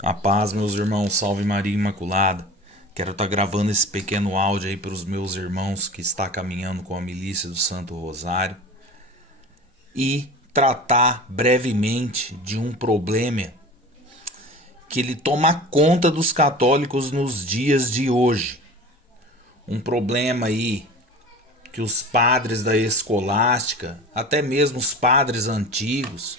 A paz, meus irmãos, salve Maria Imaculada. Quero estar gravando esse pequeno áudio aí para os meus irmãos que está caminhando com a milícia do Santo Rosário e tratar brevemente de um problema que ele toma conta dos católicos nos dias de hoje. Um problema aí que os padres da escolástica, até mesmo os padres antigos,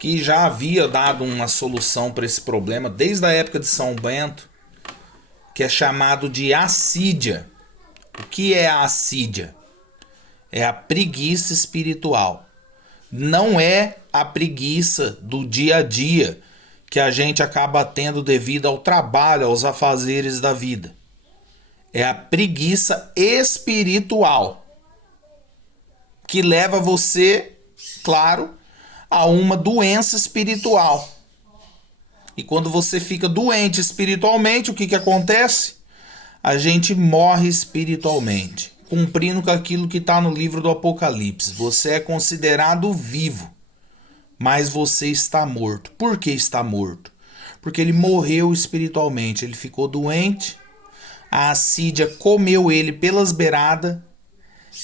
que já havia dado uma solução para esse problema desde a época de São Bento, que é chamado de assídia. O que é a assídia? É a preguiça espiritual. Não é a preguiça do dia a dia que a gente acaba tendo devido ao trabalho, aos afazeres da vida. É a preguiça espiritual que leva você, claro, a uma doença espiritual. E quando você fica doente espiritualmente, o que acontece? A gente morre espiritualmente, cumprindo com aquilo que está no livro do Apocalipse. Você é considerado vivo, mas você está morto. Por que está morto? Porque ele morreu espiritualmente, ele ficou doente, a assídia comeu ele pelas beiradas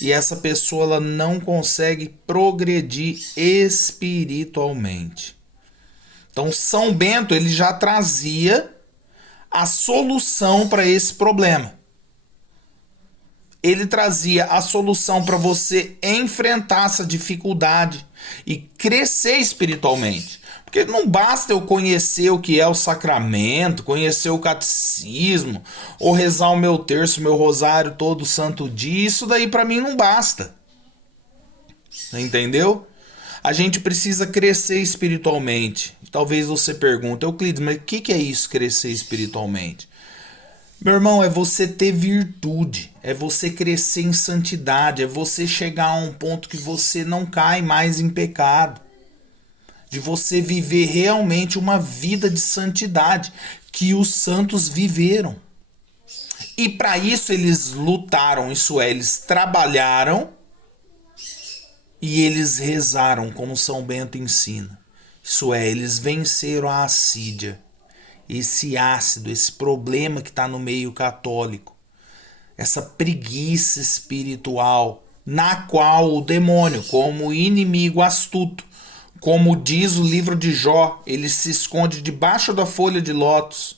e essa pessoa ela não consegue progredir espiritualmente. Então São Bento ele já trazia a solução para esse problema. Ele trazia a solução para você enfrentar essa dificuldade e crescer espiritualmente. Porque não basta eu conhecer o que é o sacramento, conhecer o catecismo, ou rezar o meu terço, meu rosário todo santo dia. Isso daí para mim não basta. Entendeu? A gente precisa crescer espiritualmente. Talvez você pergunte, Euclides, mas o que é isso, crescer espiritualmente? Meu irmão, é você ter virtude, é você crescer em santidade, é você chegar a um ponto que você não cai mais em pecado, de você viver realmente uma vida de santidade que os santos viveram. E para isso eles lutaram, isso é, eles trabalharam e eles rezaram, como São Bento ensina. Isso é, eles venceram a assídia, esse ácido, esse problema que está no meio católico, essa preguiça espiritual, na qual o demônio, como inimigo astuto, como diz o livro de Jó, ele se esconde debaixo da folha de lótus.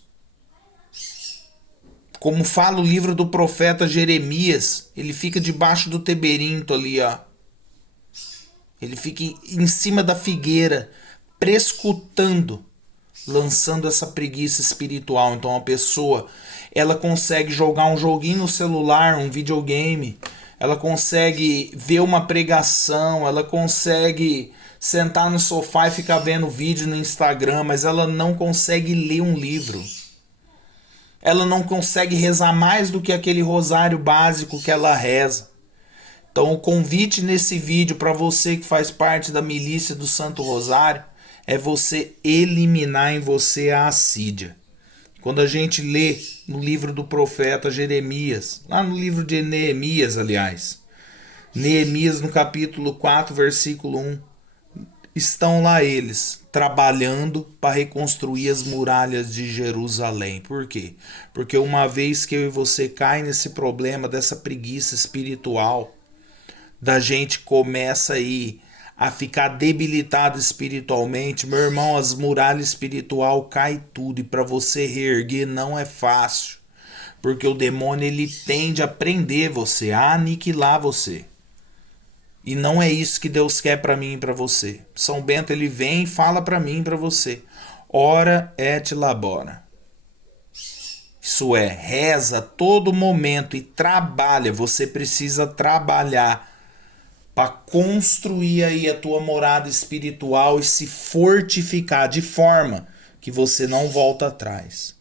Como fala o livro do profeta Jeremias, ele fica debaixo do teberinto ali, ó. Ele fica em cima da figueira, prescutando, lançando essa preguiça espiritual. Então a pessoa, ela consegue jogar um joguinho no celular, um videogame, ela consegue ver uma pregação, ela consegue sentar no sofá e ficar vendo vídeo no Instagram, mas ela não consegue ler um livro. Ela não consegue rezar mais do que aquele rosário básico que ela reza. Então o convite nesse vídeo para você que faz parte da milícia do Santo Rosário é você eliminar em você a assídia. Quando a gente lê no livro do profeta Jeremias, lá no livro de Neemias, aliás, Neemias no capítulo 4, versículo 1, estão lá eles trabalhando para reconstruir as muralhas de Jerusalém. Por quê? Porque uma vez que eu e você caem nesse problema dessa preguiça espiritual, da gente começa aí a ficar debilitado espiritualmente, meu irmão, as muralhas espiritual cai tudo e para você reerguer não é fácil, porque o demônio ele tende a prender você, a aniquilar você. E não é isso que Deus quer para mim e para você. São Bento ele vem e fala para mim e para você: ora et labora. Isso é, reza a todo momento e trabalha. Você precisa trabalhar para construir aí a tua morada espiritual e se fortificar de forma que você não volta atrás.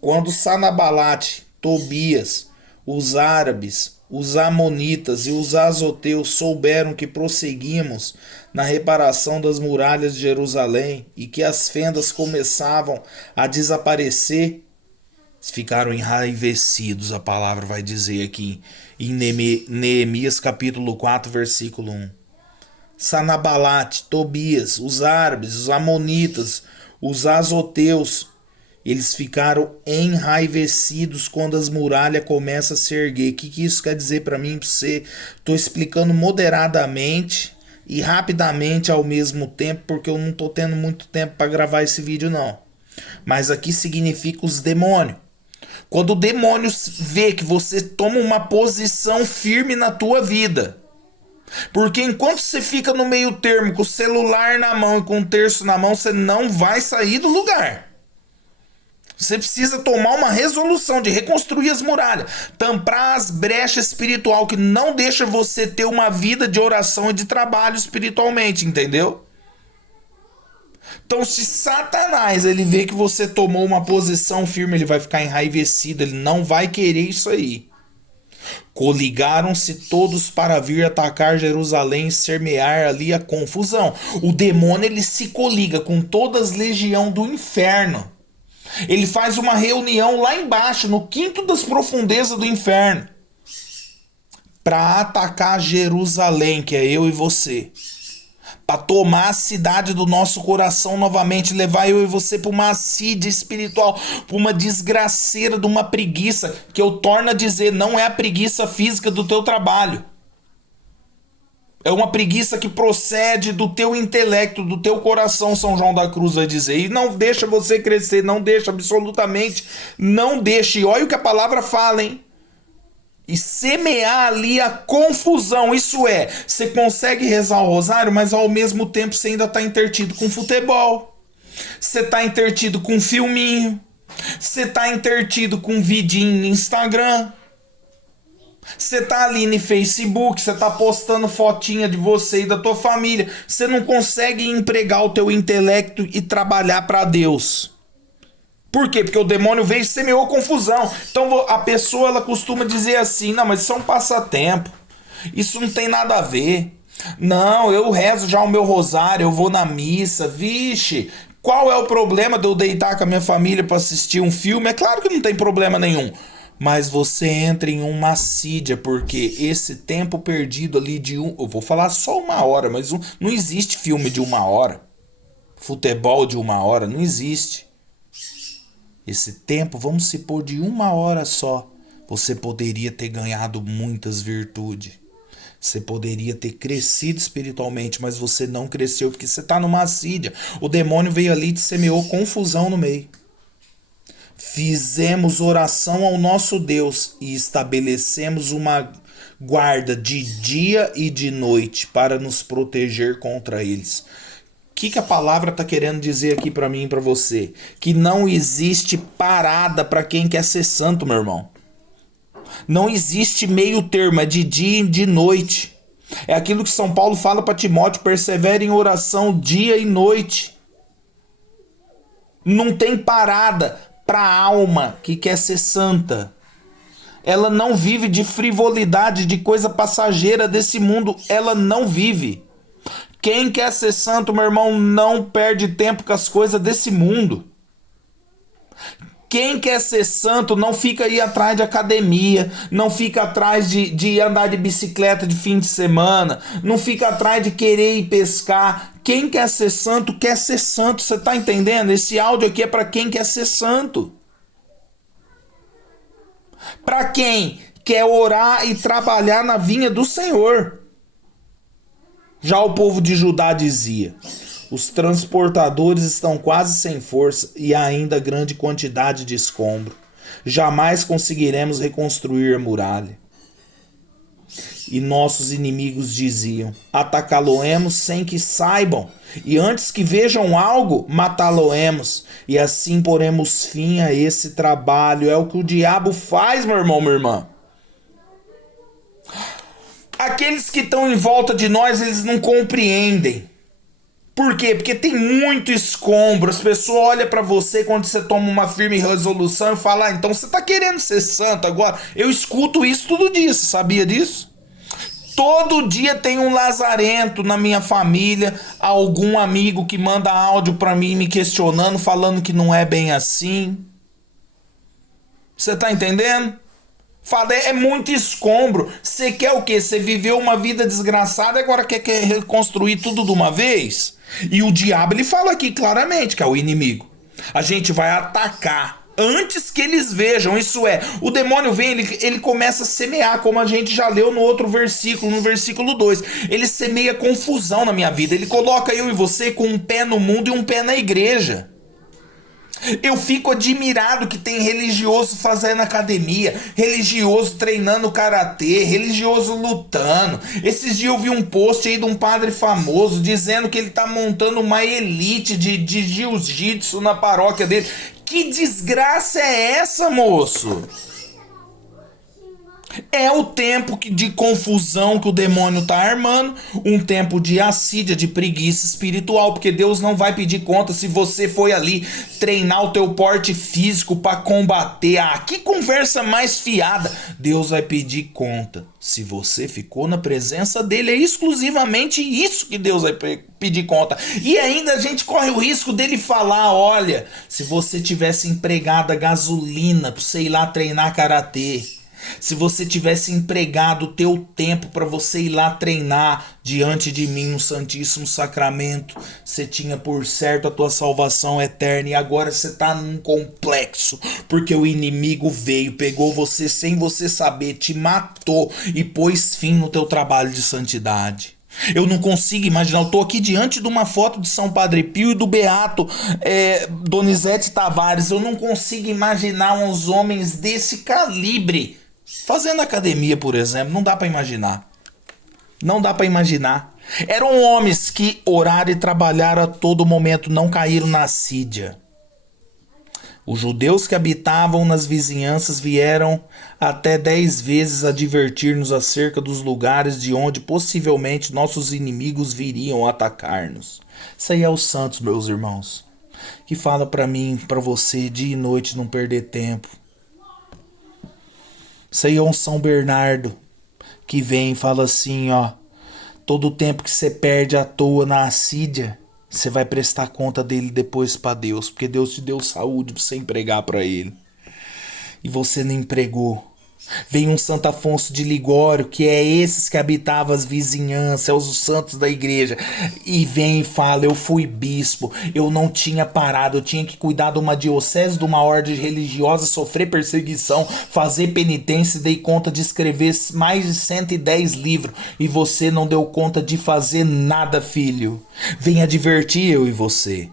Quando Sanabalate, Tobias, os árabes, os amonitas e os azoteus souberam que prosseguimos na reparação das muralhas de Jerusalém e que as fendas começavam a desaparecer, ficaram enraivecidos, a palavra vai dizer aqui em Neemias capítulo 4, versículo 1. Sanabalate, Tobias, os árabes, os amonitas, Os azoteus, eles ficaram enraivecidos quando as muralhas começam a se erguer. O que isso quer dizer para mim e para você? Tô explicando moderadamente e rapidamente ao mesmo tempo, porque eu não tô tendo muito tempo para gravar esse vídeo não. Mas aqui significa os demônios. Quando o demônio vê que você toma uma posição firme na tua vida, porque enquanto você fica no meio termo com o celular na mão e com o terço na mão, você não vai sair do lugar. Você precisa tomar uma resolução de reconstruir as muralhas, tampar as brechas espiritual que não deixa você ter uma vida de oração e de trabalho espiritualmente, entendeu? Então, se Satanás ele vê que você tomou uma posição firme, ele vai ficar enraivecido, ele não vai querer isso aí. Coligaram-se todos para vir atacar Jerusalém e semear ali a confusão. O demônio ele se coliga com todas as legiões do inferno. Ele faz uma reunião lá embaixo, no quinto das profundezas do inferno, para atacar Jerusalém, que é eu e você. Para tomar a cidade do nosso coração novamente, levar eu e você para uma assídia espiritual, para uma desgraceira de uma preguiça, que eu torno a dizer, não é a preguiça física do teu trabalho. É uma preguiça que procede do teu intelecto, do teu coração, São João da Cruz vai dizer. E não deixa você crescer, não deixa, absolutamente, não deixa. E olha o que a palavra fala, hein? E semear ali a confusão, isso é, você consegue rezar o rosário, mas ao mesmo tempo você ainda está intertido com futebol, você está intertido com filminho, você está intertido com vidinho no Instagram, você tá ali no Facebook, você tá postando fotinha de você e da tua família, você não consegue empregar o teu intelecto e trabalhar para Deus. Por quê? Porque o demônio veio e semeou confusão. Então a pessoa ela costuma dizer assim, não, mas isso é um passatempo. Isso não tem nada a ver. Não, eu rezo já o meu rosário, eu vou na missa. Vixe, qual é o problema de eu deitar com a minha família para assistir um filme? É claro que não tem problema nenhum. Mas você entra em uma assídia, porque esse tempo perdido ali eu vou falar só 1 hora, mas não existe filme de 1 hora. Futebol de 1 hora, não existe. Esse tempo, vamos supor, de 1 hora só, você poderia ter ganhado muitas virtudes. Você poderia ter crescido espiritualmente, mas você não cresceu porque você está numa assídia. O demônio veio ali e te semeou confusão no meio. Fizemos oração ao nosso Deus e estabelecemos uma guarda de dia e de noite para nos proteger contra eles. O que a palavra está querendo dizer aqui para mim e para você? Que não existe parada para quem quer ser santo, meu irmão. Não existe meio termo, é de dia e de noite. É aquilo que São Paulo fala para Timóteo, persevere em oração dia e noite. Não tem parada para a alma que quer ser santa. Ela não vive de frivolidade, de coisa passageira desse mundo. Ela não vive. Quem quer ser santo, meu irmão, não perde tempo com as coisas desse mundo. Quem quer ser santo não fica aí atrás de academia, não fica atrás de andar de bicicleta de fim de semana, não fica atrás de querer ir pescar. Quem quer ser santo, você tá entendendo? Esse áudio aqui é para quem quer ser santo. Para quem quer orar e trabalhar na vinha do Senhor. Já o povo de Judá dizia: os transportadores estão quase sem força e há ainda grande quantidade de escombro. Jamais conseguiremos reconstruir a muralha. E nossos inimigos diziam: atacá-lo-emos sem que saibam, e antes que vejam algo, matá-lo-emos, e assim poremos fim a esse trabalho. É o que o diabo faz, meu irmão, minha irmã. Aqueles que estão em volta de nós, eles não compreendem. Por quê? Porque tem muito escombro. As pessoas olham pra você quando você toma uma firme resolução e falam: ah, então você tá querendo ser santo agora. Eu escuto isso todo dia, você sabia disso? Todo dia tem um lazarento na minha família, algum amigo que manda áudio pra mim me questionando, falando que não é bem assim. Você tá entendendo? Fala, é muito escombro. Você quer o quê? Você viveu uma vida desgraçada e agora quer reconstruir tudo de uma vez? E o diabo, ele fala aqui claramente que é o inimigo. A gente vai atacar antes que eles vejam. Isso é, o demônio vem, ele começa a semear, como a gente já leu no outro versículo, no versículo 2. Ele semeia confusão na minha vida. Ele coloca eu e você com um pé no mundo e um pé na igreja. Eu fico admirado que tem religioso fazendo academia, religioso treinando karatê, religioso lutando. Esses dias eu vi um post aí de um padre famoso dizendo que ele tá montando uma elite de jiu-jitsu na paróquia dele. Que desgraça é essa, moço? É o tempo de confusão que o demônio tá armando, um tempo de assídia, de preguiça espiritual, porque Deus não vai pedir conta se você foi ali treinar o teu porte físico para combater. Ah, que conversa mais fiada. Deus vai pedir conta se você ficou na presença dele. É exclusivamente isso que Deus vai pedir conta. E ainda a gente corre o risco dele falar, olha, se você tivesse empregado a gasolina pra você ir lá treinar karatê, se você tivesse empregado o teu tempo para você ir lá treinar diante de mim no Santíssimo Sacramento, você tinha por certo a tua salvação eterna. E agora você tá num complexo, porque o inimigo veio, pegou você sem você saber, te matou e pôs fim no teu trabalho de santidade. Eu não consigo imaginar, eu tô aqui diante de uma foto de São Padre Pio e do Beato Donizete Tavares. Eu não consigo imaginar uns homens desse calibre fazendo academia, por exemplo. Não dá pra imaginar. Não dá pra imaginar. Eram homens que oraram e trabalharam a todo momento, não caíram na assídia. Os judeus que habitavam nas vizinhanças vieram até 10 vezes advertir-nos acerca dos lugares de onde possivelmente nossos inimigos viriam atacar-nos. Isso aí é os santos, meus irmãos, que fala pra mim, pra você, dia e noite, não perder tempo. Isso aí é um São Bernardo que vem e fala assim, ó: todo o tempo que você perde à toa na assídia, você vai prestar conta dele depois pra Deus, porque Deus te deu saúde pra você empregar pra ele e você não empregou. Vem um Santo Afonso de Ligório, que é esses que habitavam as vizinhanças, é os santos da igreja, e vem e fala: eu fui bispo, eu não tinha parado, eu tinha que cuidar de uma diocese, de uma ordem religiosa, sofrer perseguição, fazer penitência, e dei conta de escrever mais de 110 livros, e você não deu conta de fazer nada, filho. Vem advertir eu e você.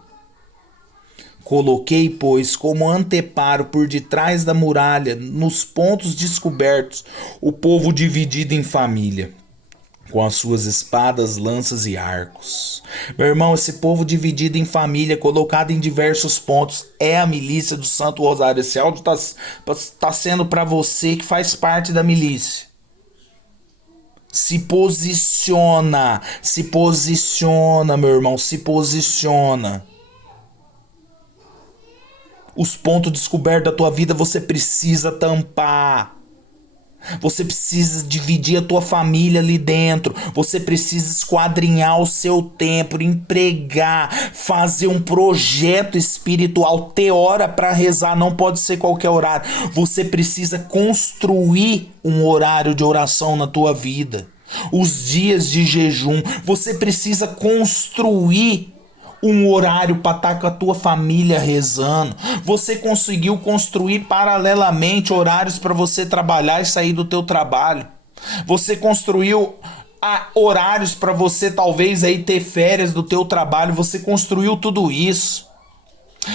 Coloquei, pois, como anteparo por detrás da muralha, nos pontos descobertos, o povo dividido em família, com as suas espadas, lanças e arcos. Meu irmão, esse povo dividido em família, colocado em diversos pontos, é a milícia do Santo Rosário. Esse áudio tá sendo para você que faz parte da milícia. Se posiciona, meu irmão, se posiciona. Os pontos descobertos da tua vida você precisa tampar. Você precisa dividir a tua família ali dentro. Você precisa esquadrinhar o seu tempo, empregar, fazer um projeto espiritual. Ter hora para rezar, não pode ser qualquer horário. Você precisa construir um horário de oração na tua vida. Os dias de jejum, você precisa construir um horário para estar com a tua família rezando. Você conseguiu construir paralelamente horários para você trabalhar e sair do teu trabalho. Você construiu horários para você talvez aí ter férias do teu trabalho. Você construiu tudo isso.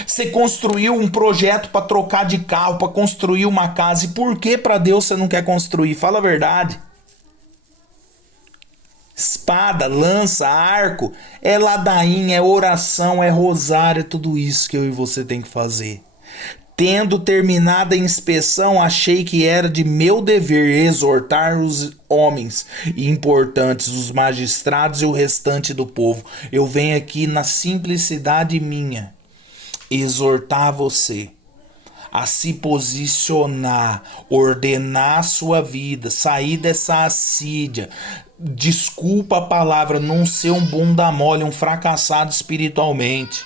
Você construiu um projeto para trocar de carro, para construir uma casa. E por que para Deus você não quer construir? Fala a verdade. Espada, lança, arco, é ladainha, é oração, é rosário, é tudo isso que eu e você tem que fazer. Tendo terminado a inspeção, achei que era de meu dever exortar os homens importantes, os magistrados e o restante do povo. Eu venho aqui na simplicidade minha exortar você a se posicionar, ordenar a sua vida, sair dessa assídia. Desculpa a palavra, não ser um bunda mole, um fracassado espiritualmente.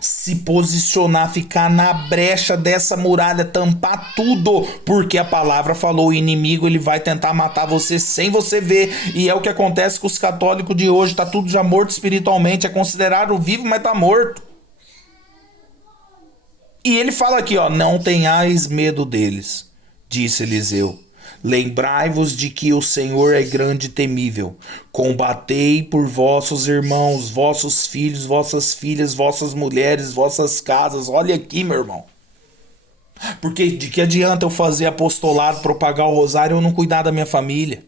Se posicionar, ficar na brecha dessa muralha, tampar tudo, porque a palavra falou, o inimigo ele vai tentar matar você sem você ver, e é o que acontece com os católicos de hoje, tá tudo já morto espiritualmente, é considerado vivo, mas tá morto. E ele fala aqui, ó, não tenhais medo deles, disse Eliseu. Lembrai-vos de que o Senhor é grande e temível. Combatei por vossos irmãos, vossos filhos, vossas filhas, vossas mulheres, vossas casas. Olha aqui, meu irmão. Porque de que adianta eu fazer apostolado, propagar o rosário e eu não cuidar da minha família?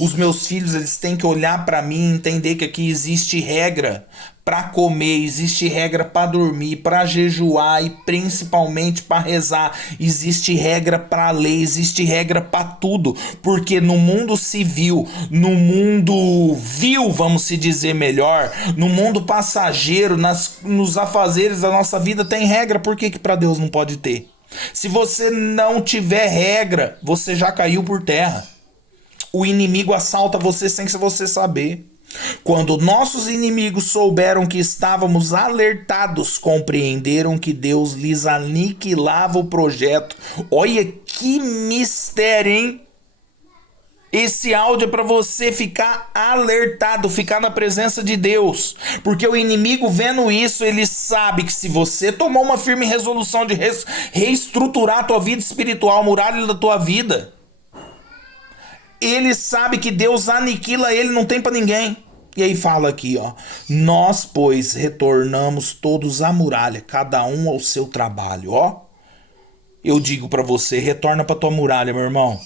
Os meus filhos, eles têm que olhar para mim e entender que aqui existe regra para comer, existe regra para dormir, para jejuar e principalmente para rezar. Existe regra para ler, existe regra para tudo, porque no mundo civil, no mundo vil, vamos se dizer melhor, no mundo passageiro, nos afazeres da nossa vida tem regra. Por que para Deus não pode ter? Se você não tiver regra, você já caiu por terra. O inimigo assalta você sem você saber. Quando nossos inimigos souberam que estávamos alertados, compreenderam que Deus lhes aniquilava o projeto. Olha que mistério, hein? Esse áudio é para você ficar alertado, ficar na presença de Deus. Porque o inimigo, vendo isso, ele sabe que se você tomar uma firme resolução de reestruturar a tua vida espiritual, a muralha da tua vida, ele sabe que Deus aniquila ele, não tem pra ninguém. E aí fala aqui, ó. Nós, pois, retornamos todos à muralha, cada um ao seu trabalho, ó. Eu digo pra você, retorna pra tua muralha, meu irmão.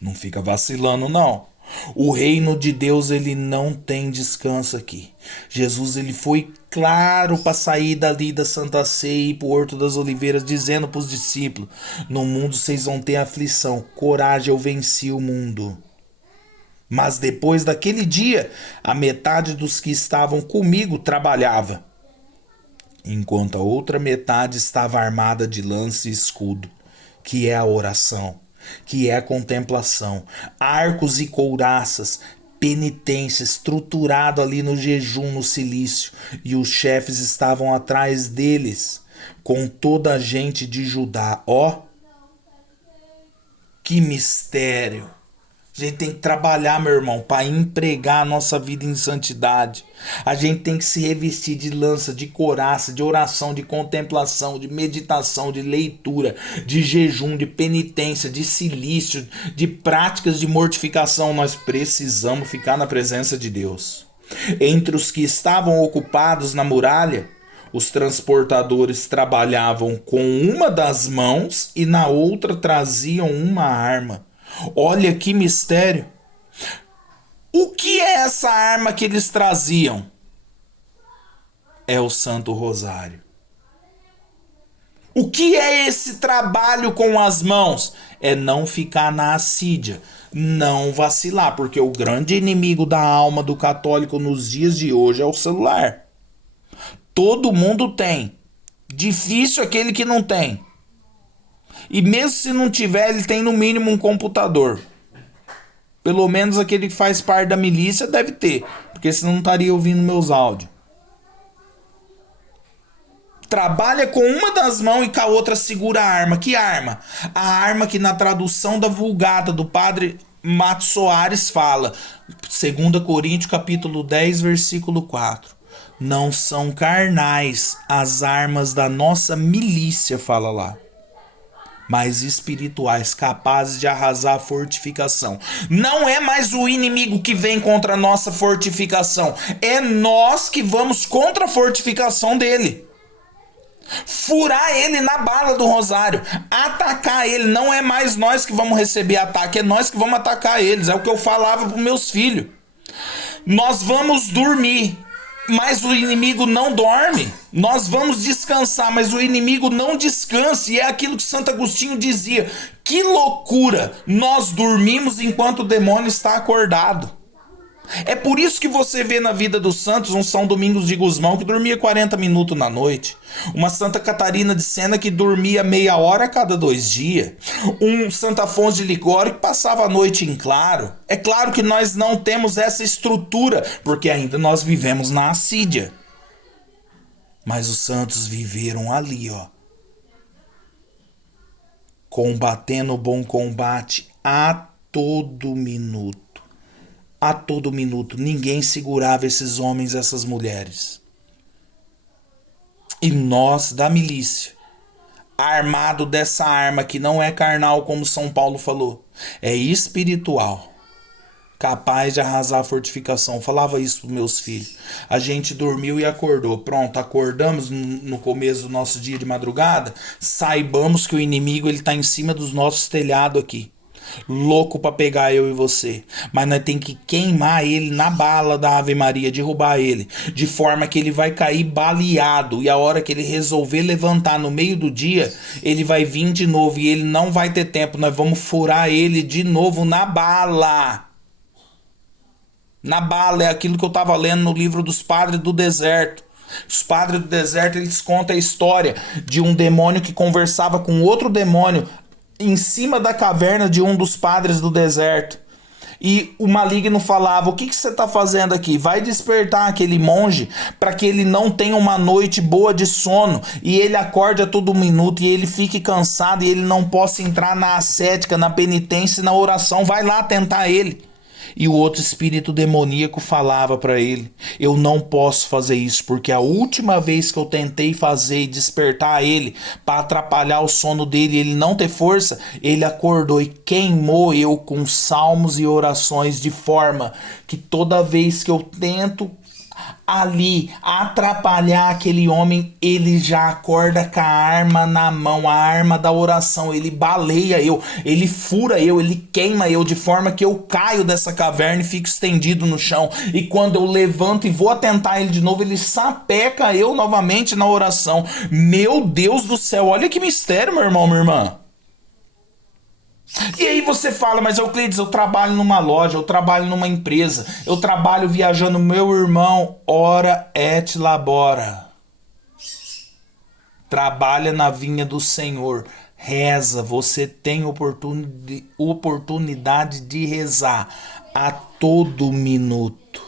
Não fica vacilando, não. O reino de Deus, ele não tem descanso aqui. Jesus, ele foi claro para sair dali da Santa Ceia e ir pro Horto das Oliveiras, dizendo para os discípulos: no mundo vocês vão ter aflição, coragem, eu venci o mundo. Mas depois daquele dia, a metade dos que estavam comigo trabalhava, enquanto a outra metade estava armada de lança e escudo, que é a oração, que é a contemplação, arcos e couraças, penitência, estruturado ali no jejum, no silício, e os chefes estavam atrás deles, com toda a gente de Judá. Ó, que mistério! A gente tem que trabalhar, meu irmão, para empregar a nossa vida em santidade. A gente tem que se revestir de lança, de couraça, de oração, de contemplação, de meditação, de leitura, de jejum, de penitência, de silício, de práticas de mortificação. Nós precisamos ficar na presença de Deus. Entre os que estavam ocupados na muralha, os transportadores trabalhavam com uma das mãos e na outra traziam uma arma. Olha que mistério. O que é essa arma que eles traziam? É o Santo Rosário. O que é esse trabalho com as mãos? É não ficar na assídia, não vacilar, porque o grande inimigo da alma do católico nos dias de hoje é o celular. Todo mundo tem. Difícil aquele que não tem. E mesmo se não tiver, ele tem no mínimo um computador. Pelo menos aquele que faz parte da milícia deve ter, porque senão não estaria ouvindo meus áudios. Trabalha com uma das mãos e com a outra segura a arma. Que arma? A arma que na tradução da Vulgata do padre Mato Soares fala, 2 Coríntios capítulo 10, versículo 4. Não são carnais as armas da nossa milícia, fala lá, mas espirituais, capazes de arrasar a fortificação. Não é mais o inimigo que vem contra a nossa fortificação, é nós que vamos contra a fortificação dele. Furar ele na bala do rosário, atacar ele. Não é mais nós que vamos receber ataque, é nós que vamos atacar eles. É o que eu falava para meus filhos. Nós vamos dormir, mas o inimigo não dorme. Nós vamos descansar, mas o inimigo não descansa. E é aquilo que Santo Agostinho dizia. Que loucura! Nós dormimos enquanto o demônio está acordado. É por isso que você vê na vida dos santos um São Domingos de Gusmão que dormia 40 minutos na noite, uma Santa Catarina de Sena que dormia meia hora a cada 2 dias, um Santo Afonso de Ligório que passava a noite em claro. É claro que nós não temos essa estrutura, porque ainda nós vivemos na assídia. Mas os santos viveram ali, ó, combatendo o bom combate a todo minuto. A todo minuto. Ninguém segurava esses homens, essas mulheres. E nós, da milícia, armado dessa arma que não é carnal, como São Paulo falou, é espiritual, capaz de arrasar a fortificação. Eu falava isso para meus filhos. A gente dormiu e acordou. Pronto, acordamos no começo do nosso dia de madrugada. Saibamos que o inimigo ele tá em cima dos nossos telhados aqui, louco para pegar eu e você. Mas nós tem que queimar ele na bala da Ave Maria, derrubar ele, de forma que ele vai cair baleado. E a hora que ele resolver levantar no meio do dia, ele vai vir de novo e ele não vai ter tempo. Nós vamos furar ele de novo na bala. Na bala, é aquilo que eu estava lendo no livro dos Padres do Deserto. Os Padres do Deserto, eles contam a história de um demônio que conversava com outro demônio em cima da caverna de um dos padres do deserto. E o maligno falava: o que você está fazendo aqui? Vai despertar aquele monge para que ele não tenha uma noite boa de sono e ele acorde a todo minuto e ele fique cansado e ele não possa entrar na ascética, na penitência e na oração. Vai lá tentar ele. E o outro espírito demoníaco falava para ele: eu não posso fazer isso, porque a última vez que eu tentei fazer e despertar ele para atrapalhar o sono dele e ele não ter força, ele acordou e queimou eu com salmos e orações, de forma que toda vez que eu tento ali atrapalhar aquele homem, ele já acorda com a arma na mão, a arma da oração. Ele baleia eu, ele fura eu, ele queima eu, de forma que eu caio dessa caverna e fico estendido no chão. E quando eu levanto e vou atentar ele de novo, ele sapeca eu novamente na oração. Meu Deus do céu, olha que mistério, meu irmão, minha irmã. E aí você fala: mas Euclides, eu trabalho numa loja, eu trabalho numa empresa, eu trabalho viajando. Meu irmão, ora et labora. Trabalha na vinha do Senhor, reza, você tem oportunidade de rezar a todo minuto.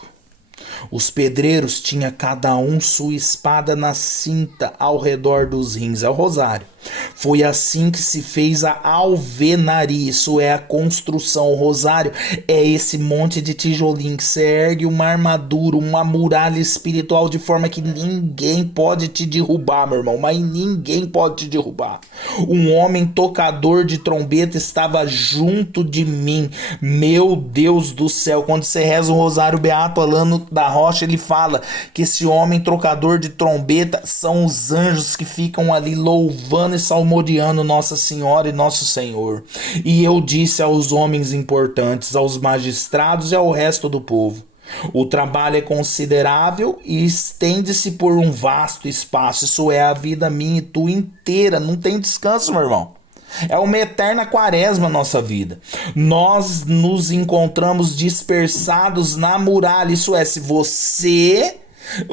Os pedreiros tinham cada um sua espada na cinta ao redor dos rins, é o rosário. Foi assim que se fez a alvenaria, isso é a construção. O rosário é esse monte de tijolinho que você ergue uma armadura, uma muralha espiritual, de forma que ninguém pode te derrubar, meu irmão, mas ninguém pode te derrubar. Um homem tocador de trombeta estava junto de mim. Meu Deus do céu, quando você reza o rosário, Beato Alano da Rocha, ele fala que esse homem tocador de trombeta são os anjos que ficam ali louvando e salmodiando Nossa Senhora e Nosso Senhor. E eu disse aos homens importantes, aos magistrados e ao resto do povo: o trabalho é considerável e estende-se por um vasto espaço. Isso é a vida minha e tua inteira. Não tem descanso, meu irmão. É uma eterna quaresma a nossa vida. Nós nos encontramos dispersados na muralha. Isso é, se você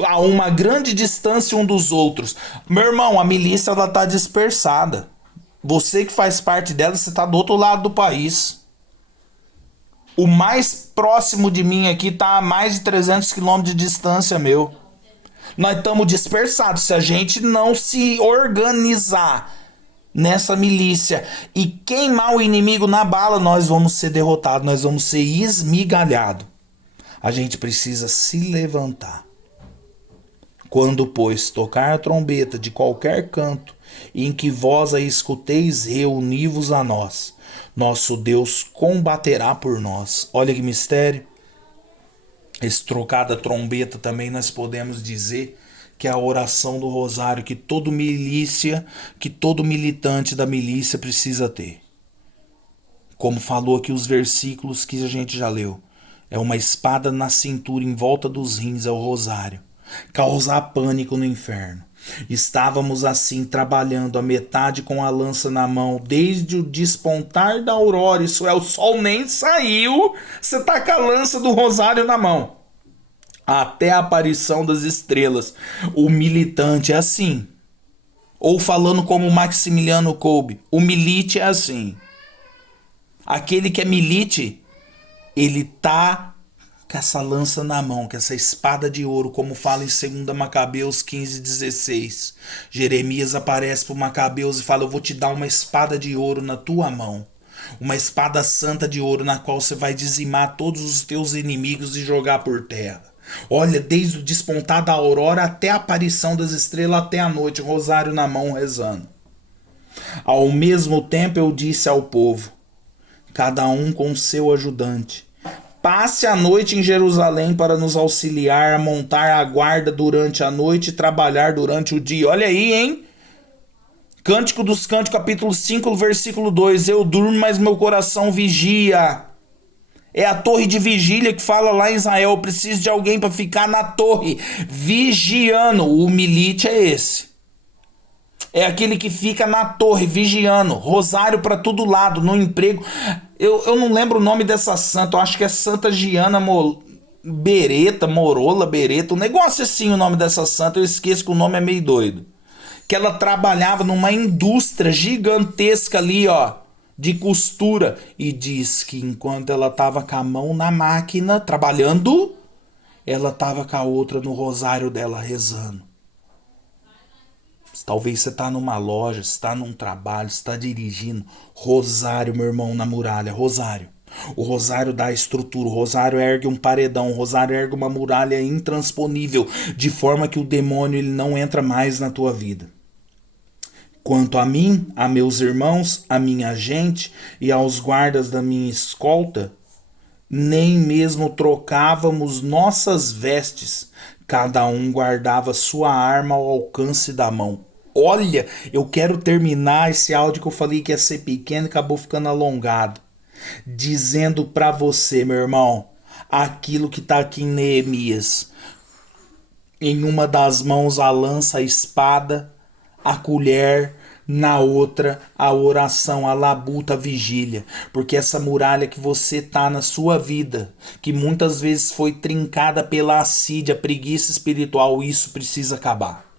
a uma grande distância um dos outros. Meu irmão, a milícia ela tá dispersada. Você que faz parte dela, você tá do outro lado do país. O mais próximo de mim aqui tá a mais de 300 quilômetros de distância, meu. Nós estamos dispersados. Se a gente não se organizar nessa milícia e queimar o inimigo na bala, nós vamos ser derrotados, nós vamos ser esmigalhados. A gente precisa se levantar. Quando, pois, tocar a trombeta de qualquer canto, em que vós a escuteis, reuni-vos a nós. Nosso Deus combaterá por nós. Olha que mistério. Esse trocado da trombeta também nós podemos dizer que é a oração do rosário que todo milícia, que todo militante da milícia precisa ter. Como falou aqui os versículos que a gente já leu. É uma espada na cintura em volta dos rins, é o rosário. Causar pânico no inferno. Estávamos assim trabalhando a metade com a lança na mão desde o despontar da aurora, isso é, o sol nem saiu, você tá com a lança do rosário na mão, até a aparição das estrelas. O militante é assim, ou falando como Maximiliano Kolbe, o milite é assim. Aquele que é milite, ele tá com essa lança na mão, com essa espada de ouro, como fala em 2 Macabeus 15:16. Jeremias aparece para Macabeus e fala: eu vou te dar uma espada de ouro na tua mão. Uma espada santa de ouro na qual você vai dizimar todos os teus inimigos e jogar por terra. Olha, desde o despontar da aurora até a aparição das estrelas, até a noite, rosário na mão rezando. Ao mesmo tempo eu disse ao povo, cada um com seu ajudante: passe a noite em Jerusalém para nos auxiliar a montar a guarda durante a noite e trabalhar durante o dia. Olha aí, hein? Cântico dos Cânticos, capítulo 5, versículo 2. Eu durmo, mas meu coração vigia. É a torre de vigília que fala lá em Israel. Eu preciso de alguém para ficar na torre, vigiando. O milite é esse. É aquele que fica na torre, vigiando. Rosário para todo lado, no emprego. Eu não lembro o nome dessa santa. Eu acho que é Santa Giana Beretta, Morola Beretta. Um negócio assim o nome dessa santa. Eu esqueço que o nome é meio doido. Que ela trabalhava numa indústria gigantesca ali, ó, de costura. E diz que enquanto ela tava com a mão na máquina, trabalhando, ela tava com a outra no rosário dela, rezando. Talvez você tá numa loja, está num trabalho, está dirigindo. Rosário, meu irmão, na muralha, rosário. O rosário dá estrutura, o rosário ergue um paredão, o rosário ergue uma muralha intransponível, de forma que o demônio ele não entra mais na tua vida. Quanto a mim, a meus irmãos, a minha gente e aos guardas da minha escolta, nem mesmo trocávamos nossas vestes, cada um guardava sua arma ao alcance da mão. Olha, eu quero terminar esse áudio que eu falei que ia ser pequeno e acabou ficando alongado, dizendo para você, meu irmão, aquilo que está aqui em Neemias. Em uma das mãos a lança, a espada, a colher, na outra a oração, a labuta, a vigília. Porque essa muralha que você tá na sua vida, que muitas vezes foi trincada pela assídia, preguiça espiritual, isso precisa acabar.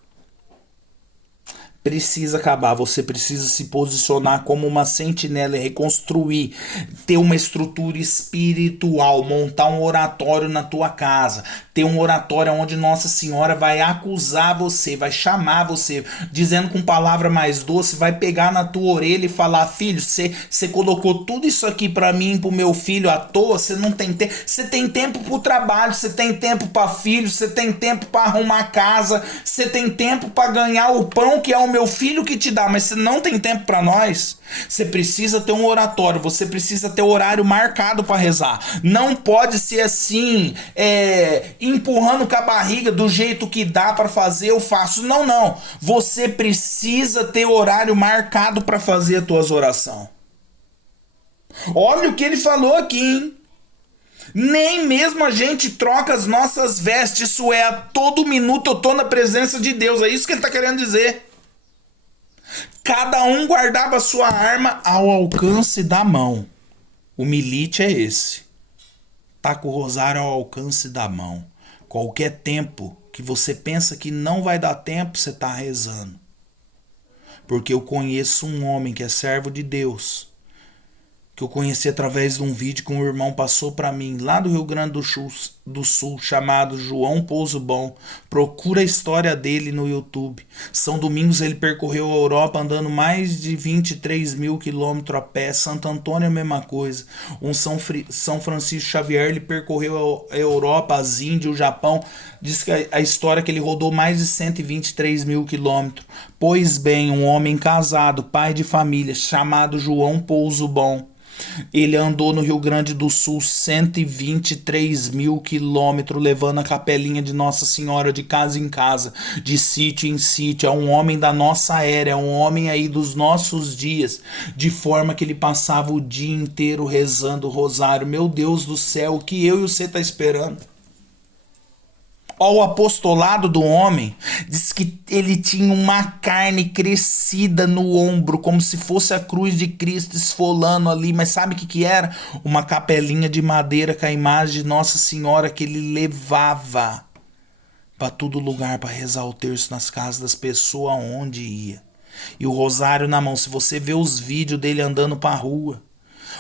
Precisa acabar, você precisa se posicionar como uma sentinela e reconstruir, ter uma estrutura espiritual, montar um oratório na tua casa, ter um oratório onde Nossa Senhora vai acusar você, vai chamar você, dizendo com palavra mais doce, vai pegar na tua orelha e falar: filho, você colocou tudo isso aqui pra mim, pro meu filho à toa, você não tem tempo, você tem tempo pro trabalho, você tem tempo pra filho, você tem tempo pra arrumar casa, você tem tempo pra ganhar o pão que é o meu filho que te dá, mas você não tem tempo para nós. Você precisa ter um oratório, você precisa ter horário marcado para rezar. Não pode ser assim, empurrando com a barriga do jeito que dá para fazer, eu faço. Não, não. Você precisa ter horário marcado para fazer as tuas orações. Olha o que ele falou aqui, hein? Nem mesmo a gente troca as nossas vestes, isso é, a todo minuto eu tô na presença de Deus. É isso que ele tá querendo dizer. Cada um guardava sua arma ao alcance da mão. O milite é esse. Tá com o rosário ao alcance da mão. Qualquer tempo que você pensa que não vai dar tempo, você tá rezando. Porque eu conheço um homem que é servo de Deus, que eu conheci através de um vídeo que um irmão passou para mim, lá do Rio Grande do Sul, chamado João Pouso Bom. Procura a história dele no YouTube. São Domingos ele percorreu a Europa andando mais de 23 mil quilômetros a pé. Santo Antônio é a mesma coisa. São Francisco Xavier ele percorreu a Europa, as Índias, o Japão. Diz que a história é que ele rodou mais de 123 mil quilômetros. Pois bem, um homem casado, pai de família, chamado João Pouso Bom, ele andou no Rio Grande do Sul 123 mil quilômetros, levando a capelinha de Nossa Senhora de casa em casa, de sítio em sítio. É um homem da nossa era, é um homem aí dos nossos dias, de forma que ele passava o dia inteiro rezando o rosário. Meu Deus do céu, o que eu e você tá esperando? Ó, o apostolado do homem diz que ele tinha uma carne crescida no ombro, como se fosse a cruz de Cristo esfolando ali. Mas sabe o que era? Uma capelinha de madeira com a imagem de Nossa Senhora que ele levava para todo lugar para rezar o terço nas casas das pessoas onde ia. E o rosário na mão. Se você vê os vídeos dele andando para a rua,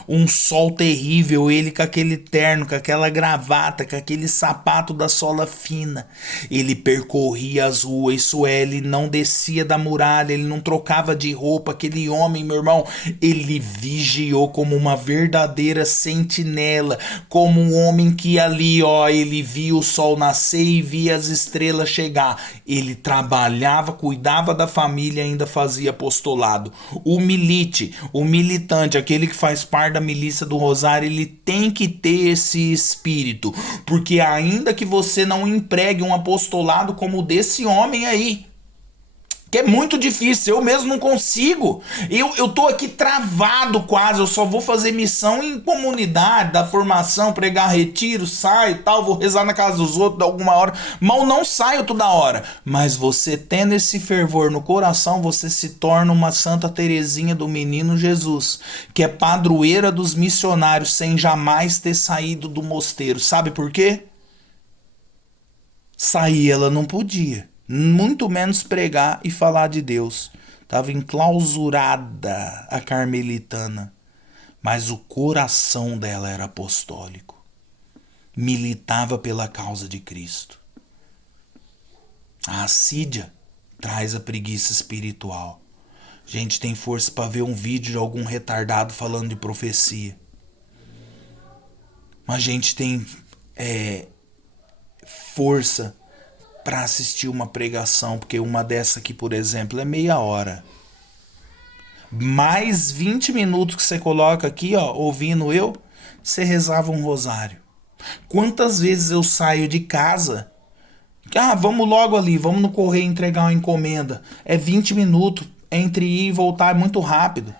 Um sol terrível, ele com aquele terno, com aquela gravata, com aquele sapato da sola fina. Ele percorria as ruas, isso é, ele não descia da muralha, ele não trocava de roupa. Aquele homem, meu irmão, ele vigiou como uma verdadeira sentinela, como um homem que ali, ó, ele via o sol nascer e via as estrelas chegar. Ele trabalhava, cuidava da família e ainda fazia apostolado. O milite, o militante, aquele que faz parte da milícia do Rosário, ele tem que ter esse espírito, porque ainda que você não empregue um apostolado como o desse homem aí, que é muito difícil, eu mesmo não consigo. Eu tô aqui travado quase, eu só vou fazer missão em comunidade, da formação, pregar retiro, saio e tal, vou rezar na casa dos outros de alguma hora, mal não saio toda hora. Mas você tendo esse fervor no coração, você se torna uma Santa Teresinha do Menino Jesus, que é padroeira dos missionários sem jamais ter saído do mosteiro. Sabe por quê? Sair ela não podia, muito menos pregar e falar de Deus. Estava enclausurada a carmelitana, mas o coração dela era apostólico. Militava pela causa de Cristo. A assídia traz a preguiça espiritual. A gente tem força para ver um vídeo de algum retardado falando de profecia. A gente tem força para assistir uma pregação, porque uma dessa aqui, por exemplo, é meia hora. Mais 20 minutos que você coloca aqui, ó, ouvindo eu, você rezava um rosário. Quantas vezes eu saio de casa, vamos logo ali, vamos no correio entregar uma encomenda. É 20 minutos, entre ir e voltar é muito rápido.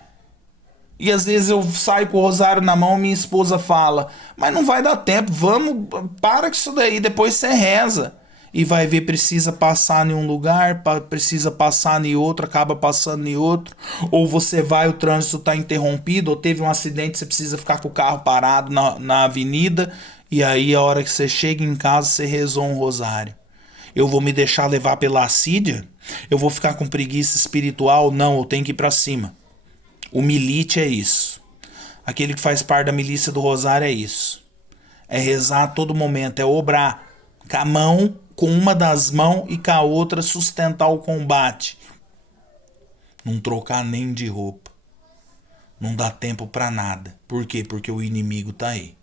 E às vezes eu saio com o rosário na mão, minha esposa fala, mas não vai dar tempo, vamos, para com isso daí, depois você reza. E vai ver, precisa passar em um lugar, precisa passar em outro, acaba passando em outro. Ou você vai, o trânsito está interrompido, ou teve um acidente, você precisa ficar com o carro parado na avenida. E aí a hora que você chega em casa, você rezou um rosário. Eu vou me deixar levar pela assídia? Eu vou ficar com preguiça espiritual? Não, eu tenho que ir para cima. O milite é isso. Aquele que faz parte da milícia do Rosário é isso. É rezar a todo momento, é obrar com a mão, com uma das mãos e com a outra sustentar o combate. Não trocar nem de roupa. Não dá tempo pra nada. Por quê? Porque o inimigo tá aí.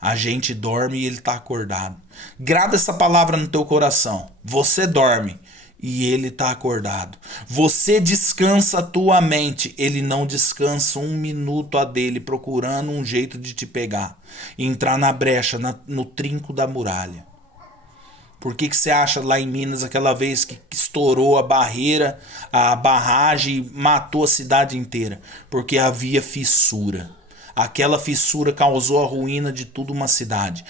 A gente dorme e ele tá acordado. Grava essa palavra no teu coração. Você dorme e ele tá acordado. Você descansa a tua mente, ele não descansa um minuto a dele, procurando um jeito de te pegar. E entrar na brecha, no trinco da muralha. Por que você acha lá em Minas, aquela vez que estourou a barreira, a barragem, matou a cidade inteira? Porque havia fissura. Aquela fissura causou a ruína de toda uma cidade.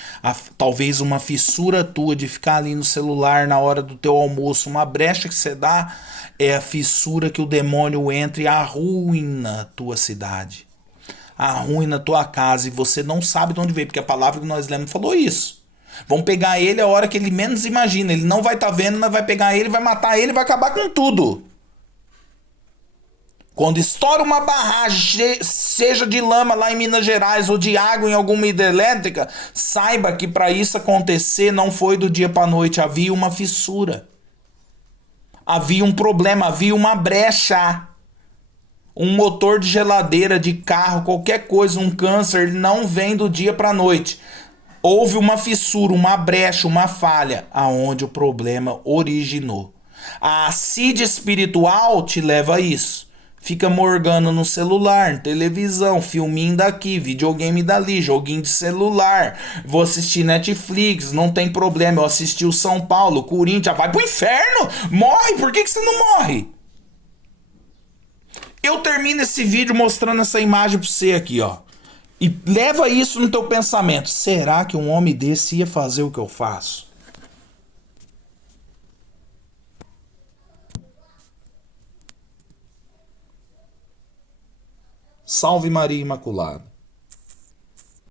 Talvez uma fissura tua de ficar ali no celular na hora do teu almoço, uma brecha que você dá, é a fissura que o demônio entra e arruína a tua cidade. Arruína a tua casa e você não sabe de onde veio, porque a palavra que nós lemos falou isso. Vão pegar ele a hora que ele menos imagina. Ele não vai estar vendo, mas vai pegar ele, vai matar ele, vai acabar com tudo. Quando estoura uma barragem, seja de lama lá em Minas Gerais ou de água em alguma hidrelétrica, saiba que para isso acontecer não foi do dia para a noite. Havia uma fissura. Havia um problema, havia uma brecha. Um motor de geladeira, de carro, qualquer coisa, um câncer, ele não vem do dia para a noite. Houve uma fissura, uma brecha, uma falha, aonde o problema originou. A assídia espiritual te leva a isso. Fica morgando no celular, na televisão, filminho daqui, videogame dali, joguinho de celular. Vou assistir Netflix, não tem problema. Eu assisti o São Paulo, Corinthians, vai pro inferno! Morre, por que você não morre? Eu termino esse vídeo mostrando essa imagem pra você aqui, ó. E leva isso no teu pensamento. Será que um homem desse ia fazer o que eu faço? Salve Maria Imaculada.